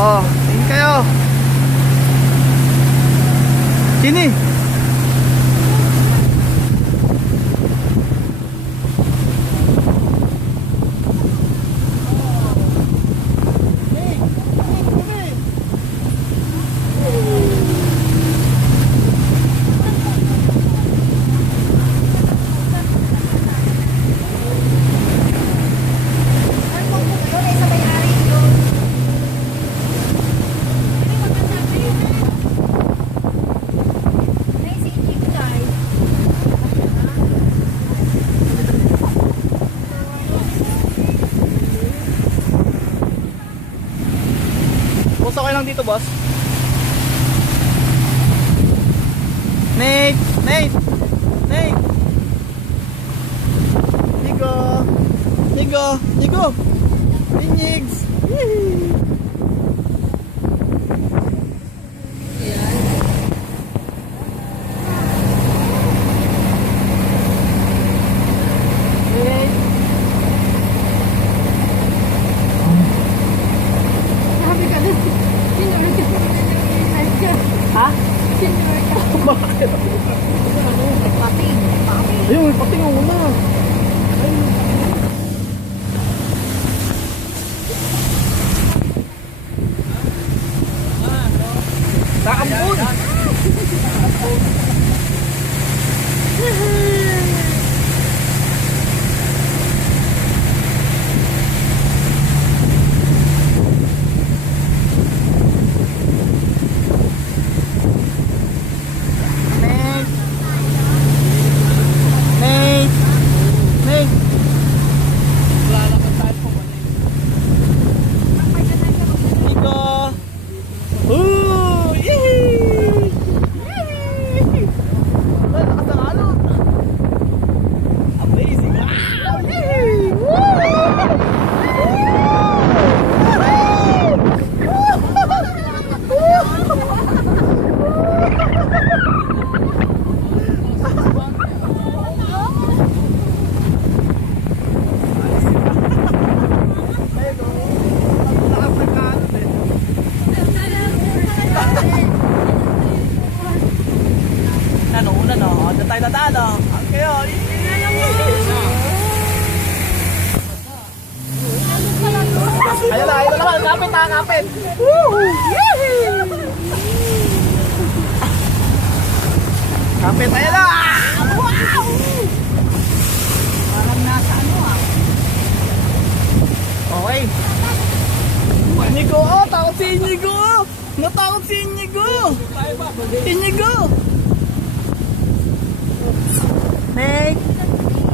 Oh, tingin kayo. Sini. Okay lang dito, boss. Nate! Nate! Nate! Nigo! Nigo! Nigo! Nigs! Ha? Bakit? Pating. Ayun, may pating ako na. Nakambun! Ano, una no? Doon tayo natalo. Kayo. Ayun na, ayun na. Kapit ha, kapit. Kapit, ayun na. Wow! Parang nasa ano ah. Okay. Inigo, oh, takot si Inigo. Natakot si Inigo. Inigo. Nick!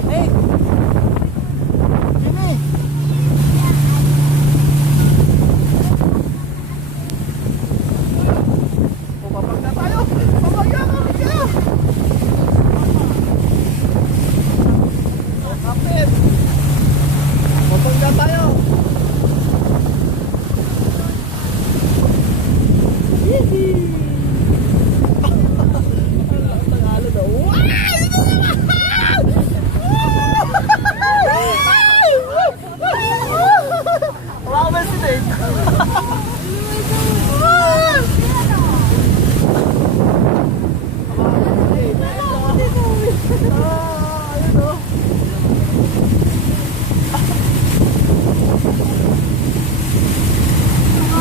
Nick! Sini! O, papag na tayo! Papag na! Papag na! O, kapit! Papag na tayo! Hihi! Tagalo daw! Wow! Wow, President!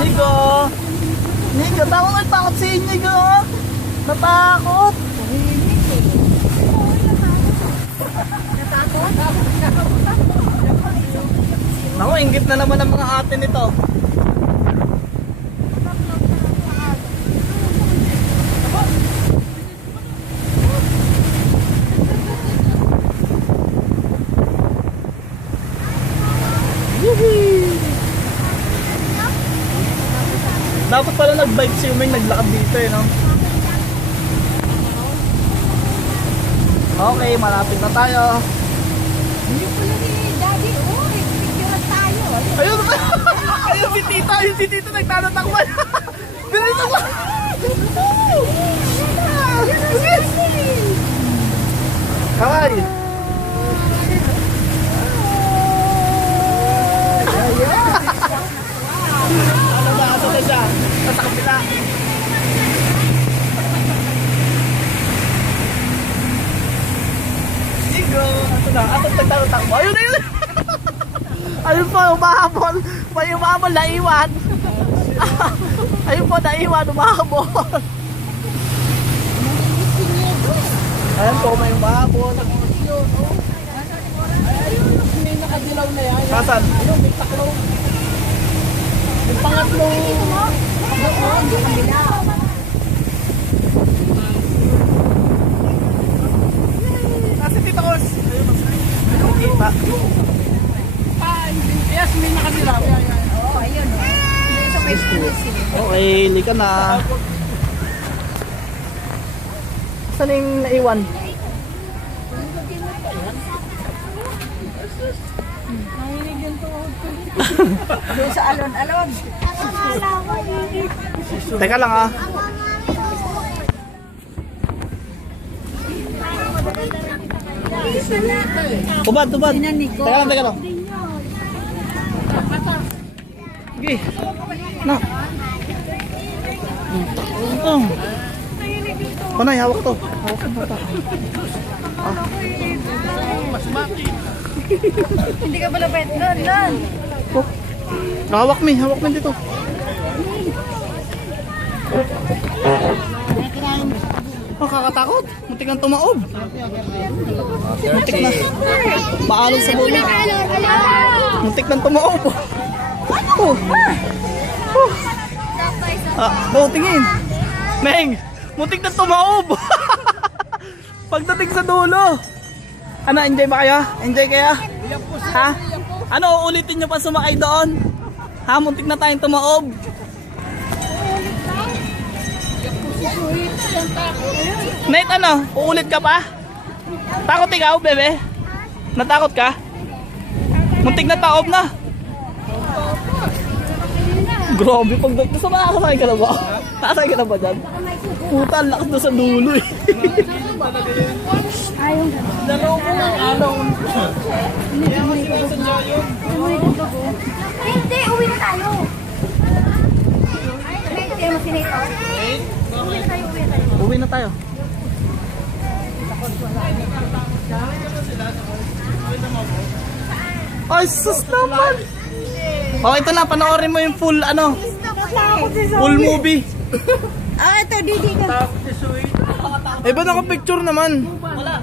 Nigo! Nigo, tawag ang takot si Nigo! Natakot! Naku, inggit na naman ang mga ate nito. Dapat pala nag-bike si Uming, naglakad dito eh, no? Okay, malapit na tayo. Hindi pala ni Daddy. Uy, picture tayo. Ayun! Ayun si Tita! Ayun si Tita! Nagtatatakban! Bilis ako! Kaway! Ano ba? Ano ba? na siya. Nasa kabila. Sigo. Ito na. Ito nagtatakbo. Ayun na yun. Ayun po, umahabol. May umahabol, naiwan. Ayun po, naiwan, umahabol. Ayan po, may umahabol. May nakadilaw na yan. Kasan? Ayun, may taklo. Yung pangatlo. Nasa Tita Kors. Ayun, kita. Yes, may nakadilaw. Oo, ayun. Yung sa may pulis. Okay, lika na. Saan yung naiwan? Nahinig yung tuhod ko. Doon sa alon-alon. Teka lang ah. Tubad, tubad. Teka lang. Sige. Na. Panay, hawak to. Hawak mo to. Hindi ka pala pwede. Doon. Oh. Hawak mi dito. Oh, kakatakot. Muntik nang tumaob. Muntik na. Maalon sa bulo. Muntik nang tumaob. Oh. Oh. Oh, tingin. Meng, muntik nang tumaob. Pagdating sa dulo. Ano, enjoy ba kayo? Enjoy kaya? Ha? Ano, uulitin nyo pa sumakay doon? Ha, muntik na tayong tumaob. Nate, ano? Uulit ka pa? Takot ikaw, bebe? Natakot ka? Muntik na taob na. Grabe, pagdating sa makakasakay ka na ba? Nakasakay ka na ba dyan? Puta, ang lakas na sa dulo eh. Dalaw mo ang alaw. Hindi, uwi na tayo. Hindi mo sinito. Uwi na tayo. Ay, sus naman. Oh, ito na, panoorin mo yung full, ano, full movie. Ah, ito, Didi ka. Eh, ba naka-picture naman? Wala.